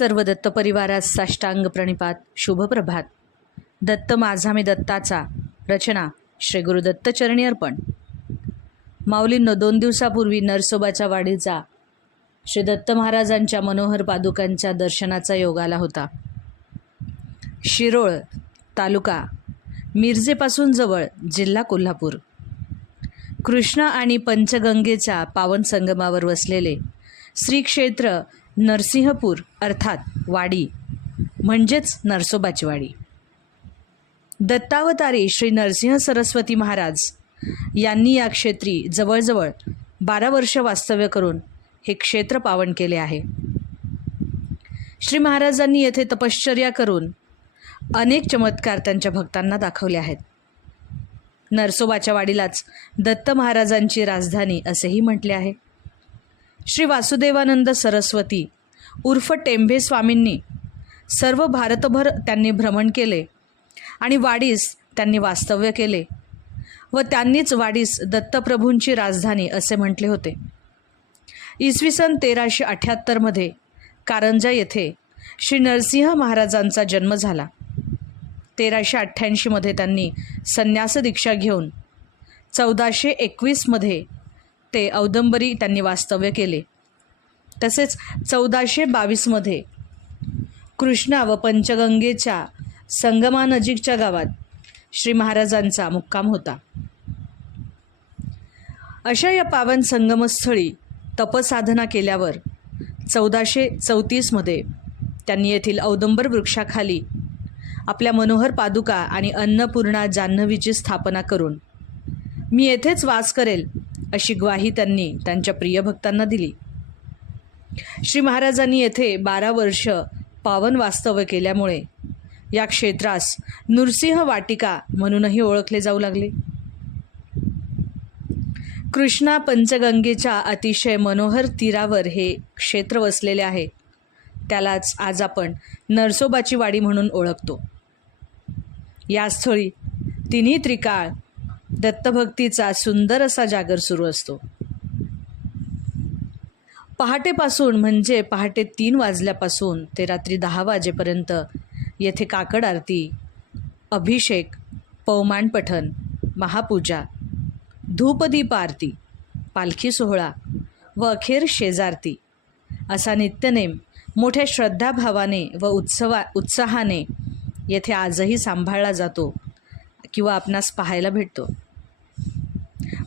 सर्व दत्त परिवारास साष्टांग प्रणिपात. शुभप्रभात. दत्त माझा मी दत्ताचा. रचना श्री गुरु दत्त चरणी अर्पण. माऊलींनो, 2 दिवसापूर्वी नरसोबाच्या वाडीचा श्री दत्त महाराजांच्या मनोहर पादुकांच्या दर्शनाचा योग आला होता. शिरोळ तालुका, मिरजेपासून जवळ, जिल्हा कोल्हापूर. कृष्णा आणि पंचगंगेच्या पावन संगमावर वसलेले श्री क्षेत्र नरसिंहपूर अर्थात वाडी म्हणजेच नरसोबाची वाडी. दत्तावतारी श्री नरसिंह सरस्वती महाराज यांनी या क्षेत्री जवळजवळ 12 वर्ष वास्तव्य करून हे क्षेत्र पावन केले आहे. श्री महाराजांनी येथे तपश्चर्या करून अनेक चमत्कार त्यांच्या भक्तांना दाखवले आहेत. नरसोबाच्या वाडीलाच दत्त महाराजांची राजधानी असेही म्हटले आहे. श्री वासुदेवानंद सरस्वती उर्फ टेंभे स्वामींनी सर्व भारतभर त्यांनी भ्रमण केले आणि वाडीस त्यांनी वास्तव्य केले व त्यांनीच वाडीस दत्तप्रभूंची राजधानी असे म्हटले होते. इसवी सन 1378 कारंजा येथे श्री नरसिंह महाराजांचा जन्म झाला. 1388 त्यांनी संन्यास दीक्षा घेऊन 1421 ते औदंबरी त्यांनी वास्तव्य केले. तसेच 1422 कृष्णा व पंचगंगेच्या संगमानजीकच्या गावात श्री महाराजांचा मुक्काम होता. अशा या पावन संगमस्थळी तपसाधना केल्यावर 1434 त्यांनी येथील औदंबर वृक्षाखाली आपल्या मनोहर पादुका आणि अन्नपूर्णा जान्हवीची स्थापना करून मी येथेच वास करेल अशी ग्वाही त्यांनी त्यांच्या प्रिय भक्तांना दिली. श्री महाराजांनी येथे 12 वर्ष पावन वास्तव्य केल्यामुळे या क्षेत्रास नृसिंह वाटिका म्हणूनही ओळखले जाऊ लागले. कृष्णा पंचगंगेच्या अतिशय मनोहर तीरावर हे क्षेत्र वसलेले आहे. त्यालाच आज आपण नरसोबाची वाडी म्हणून ओळखतो. या स्थळी तिन्ही त्रिकाळ दत्तभक्तीचा सुंदर असा जागर सुरू असतो. पहाटेपासून म्हणजे पहाटे 3 वाजल्यापासून ते रात्री 10 वाजेपर्यंत येथे काकड आरती, अभिषेक, पवमान पठण, महापूजा, धूपदीप आरती, पालखी सोहळा व अखेर शेजारती असा नित्यनेम मोठ्या श्रद्धाभावाने व उत्साहाने येथे आजही सांभाळला जातो किंवा आपणास पाहायला भेटतो.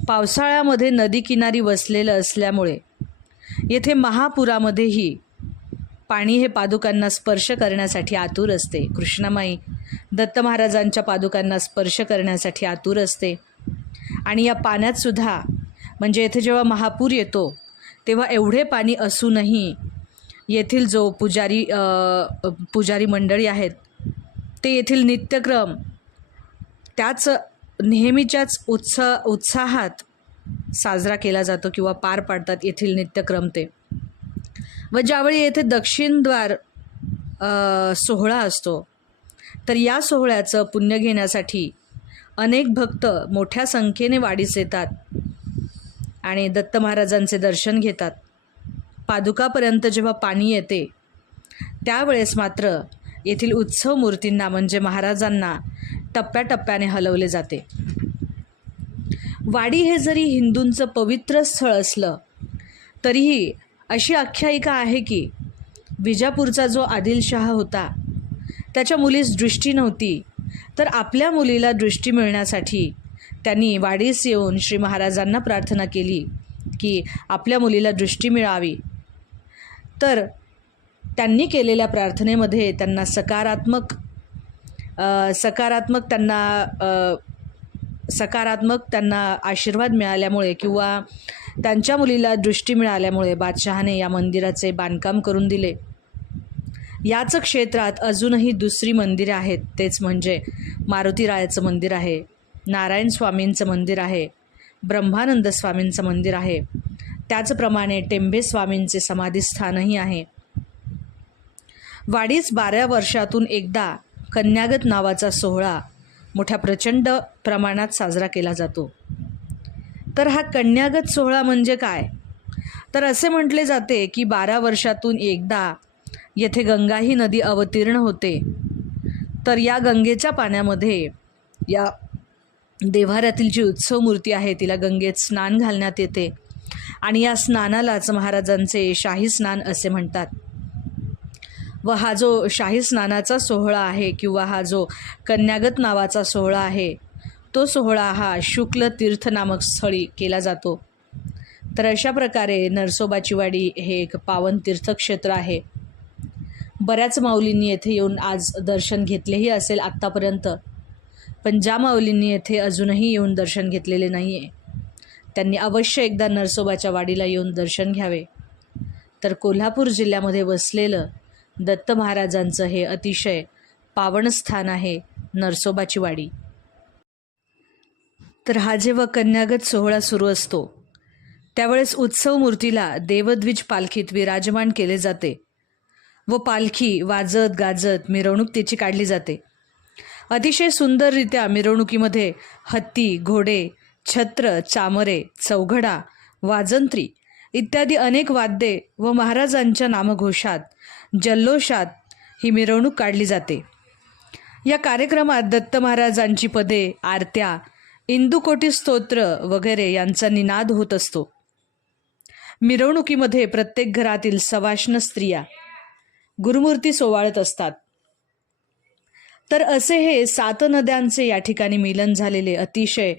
पावसाळ्यामध्ये नदी किनारी वसलेलं असल्यामुळे येथे महापुरामध्येही पाणी हे पादुकांना स्पर्श करण्यासाठी आतुर असते. कृष्णामाई दत्त महाराजांच्या पादुकांना स्पर्श करण्यासाठी आतुर असते. आणि या पाण्यात सुद्धा म्हणजे येथे जेव्हा महापूर येतो तेव्हा एवढे पाणी असूनही येथील जो पुजारी मंडळी आहेत ते येथील नित्यक्रम त्याच नेहमीच्याच उत्साहात साजरा केला जातो किंवा पार पाडतात येथील नित्यक्रम ते. व ज्यावेळी येथे दक्षिणद्वार सोहळा असतो तर या सोहळ्याचं पुण्य घेण्यासाठी अनेक भक्त मोठ्या संख्येने वाडीस येतात आणि दत्त महाराजांचे दर्शन घेतात. पादुकापर्यंत जेव्हा पाणी येते त्यावेळेस मात्र येथील उत्सव मूर्तींना म्हणजे महाराजांना टप्प्याटप्प्याने हलवले जाते. वाडी हे जरी हिंदूंचं पवित्र स्थळ असलं तरीही अशी आख्यायिका आहे की विजापूरचा जो आदिलशाह होता त्याच्या मुलीस दृष्टी नव्हती, तर आपल्या मुलीला दृष्टी मिळण्यासाठी त्यांनी वाडीस येऊन श्री महाराजांना प्रार्थना केली की आपल्या मुलीला दृष्टी मिळावी. तर त्यांनी केलेल्या प्रार्थनेमध्ये त्यांना सकारात्मक त्यांना आशीर्वाद मिळाल्यामुळे किंवा त्यांच्या मुलीला दृष्टी मिळाल्यामुळे बादशहाने या मंदिराचे बांधकाम करून दिले. याच क्षेत्रात अजूनही दुसरी मंदिरे आहेत. तेच म्हणजे मारुतीरायाचं मंदिर आहे, नारायण स्वामींचं मंदिर आहे, ब्रह्मानंद स्वामींचं मंदिर आहे. त्याचप्रमाणे टेंबे स्वामींचे समाधीस्थानही आहे. वाडीच 12 वर्षातून एकदा कन्यागत नावाचा सोहळा मोठ्या प्रचंड प्रमाणात साजरा केला जातो. तर हा कन्यागत सोहळा म्हणजे काय? तर असे म्हटले जाते की 12 वर्षातून एकदा येथे गंगा ही नदी अवतीर्ण होते. तर या गंगेच्या पाण्यामध्ये या देव्हाऱ्यातील जी उत्सव मूर्ती आहे तिला गंगेत स्नान घालण्यात येते आणि या स्नानालाच महाराजांचे शाही स्नान असे म्हणतात. व हा जो शाही स्नानाचा सोहळा आहे किंवा हा जो कन्यागत नावाचा सोहळा आहे तो सोहळा हा शुक्ल तीर्थ नामक स्थळी केला जातो. तर अशा प्रकारे नरसोबाची वाडी हे एक पावन तीर्थक्षेत्र आहे. बऱ्याच माऊलींनी येथे येऊन आज दर्शन घेतलेही असेल आत्तापर्यंत, पण ज्या माऊलींनी येथे अजूनही येऊन दर्शन घेतलेले नाही आहे त्यांनी अवश्य एकदा नरसोबाच्या वाडीला येऊन दर्शन घ्यावे. तर कोल्हापूर जिल्ह्यामध्ये वसलेलं दत्त महाराजांचं हे अतिशय पावन स्थान आहे नरसोबाची वाडी. तर हा जेव्हा कन्यागत सोहळा सुरू असतो त्यावेळेस उत्सव मूर्तीला देवद्विज पालखीत विराजमान केले जाते व पालखी वाजत गाजत मिरवणूक त्याची काढली जाते. अतिशय सुंदररित्या मिरवणुकीमध्ये हत्ती, घोडे, छत्र, चामरे, चौघडा, वाजंत्री इत्यादी अनेक वाद्ये व महाराजांच्या नामघोषात जल्लोषात ही मिरवणूक काढली जाते. या कार्यक्रमात दत्त महाराजांची पदे, आरत्या, इंदुकोटी स्तोत्र वगैरे यांचा निनाद होत असतो. मिरवणुकीमध्ये प्रत्येक घरातील सवाष्ण स्त्रिया गुरुमूर्ती सोवाळत असतात. तर असे हे 7 नद्यांचे या ठिकाणी मिलन झालेले अतिशय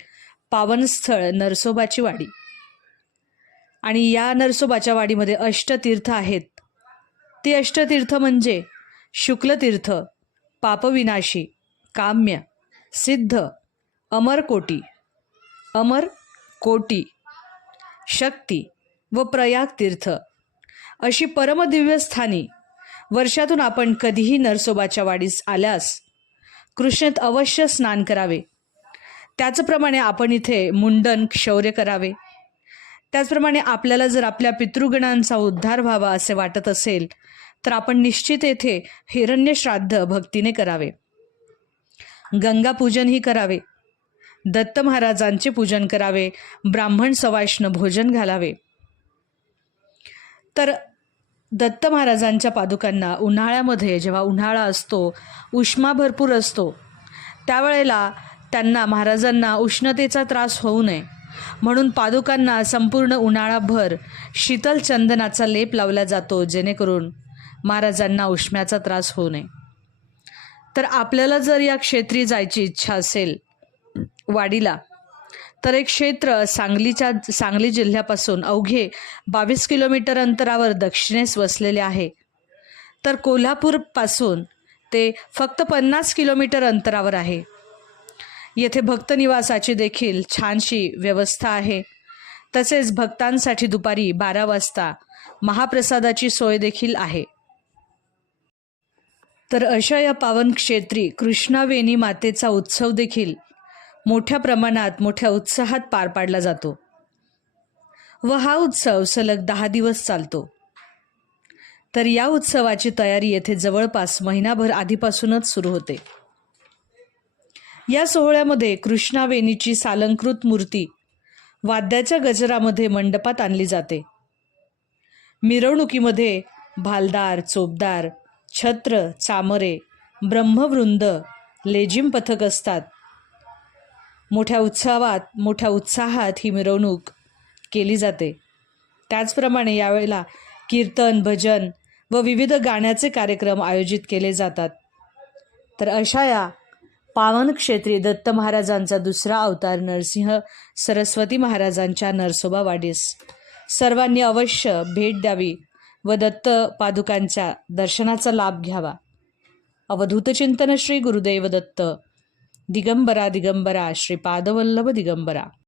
पावन स्थळ नरसोबाची वाडी. आणि या नरसोबाच्या वाडीमध्ये अष्टतीर्थ आहेत. ती अष्टतीर्थ म्हणजे शुक्लतीर्थ, पापविनाशी, काम्य, सिद्ध, अमरकोटी, शक्ती व प्रयाग तीर्थ अशी परमदिव्य स्थानी वर्षातून आपण कधीही नरसोबाच्या वाडीस आल्यास कृष्णेत अवश्य स्नान करावे. त्याचप्रमाणे आपण इथे मुंडन क्षौर्य करावे. त्याचप्रमाणे आपल्याला जर आपल्या पितृगणांचा उद्धार व्हावा असे वाटत असेल तर आपण निश्चित येथे हिरण्यश्राद्ध भक्तीने करावे. गंगापूजनही करावे, दत्त महाराजांचे पूजन करावे, ब्राह्मण सवाष्ण भोजन घालावे. तर दत्त महाराजांच्या पादुकांना उन्हाळ्यामध्ये जेव्हा उन्हाळा असतो, उष्मा भरपूर असतो, त्यावेळेला त्यांना महाराजांना उष्णतेचा त्रास होऊ नये म्हणून पादुकांना संपूर्ण उन्हाळाभर शीतल चंदनाचा लेप लावला जातो जेणेकरून महाराजांना उष्म्याचा त्रास होऊ नये. तर आपल्याला जर या क्षेत्री जायची इच्छा असेल वाडीला तर एक क्षेत्र सांगली जिल्ह्यापासून अवघे 22 किलोमीटर अंतरावर दक्षिणेस वसलेले आहे. तर कोल्हापूरपासून ते फक्त 50 किलोमीटर अंतरावर आहे. येथे भक्तनिवासाची देखील छानशी व्यवस्था आहे. तसेच भक्तांसाठी दुपारी 12 वाजता महाप्रसादाची सोय देखील आहे. तर अशा या पावन क्षेत्री कृष्णावेणी मातेचा उत्सव देखील मोठ्या प्रमाणात मोठ्या उत्साहात पार पाडला जातो व हा उत्सव सलग 10 दिवस चालतो. तर या उत्सवाची तयारी येथे जवळपास महिनाभर आधीपासूनच सुरू होते. या सोहळ्यामध्ये कृष्णावेणीची सालंकृत मूर्ती वाद्याच्या गजरामध्ये मंडपात आणली जाते. मिरवणुकीमध्ये भालदार, चोपदार, छत्र, चामरे, ब्रह्मवृंद, लेझिम पथक असतात. मोठ्या उत्साहात ही मिरवणूक केली जाते. त्याचप्रमाणे यावेळेला कीर्तन, भजन व विविध गाण्याचे कार्यक्रम आयोजित केले जातात. तर अशा या पावन क्षेत्री दत्त महाराजांचा दुसरा अवतार नरसिंह सरस्वती महाराजांच्या नरसोबा वाडीस सर्वांनी अवश्य भेट द्यावी व दत्त पादुकांच्या दर्शनाचा लाभ घ्यावा. अवधूत चिंतन श्री गुरुदेव दत्त दिगंबरा दिगंबरा श्रीपादवल्लभ दिगंबरा.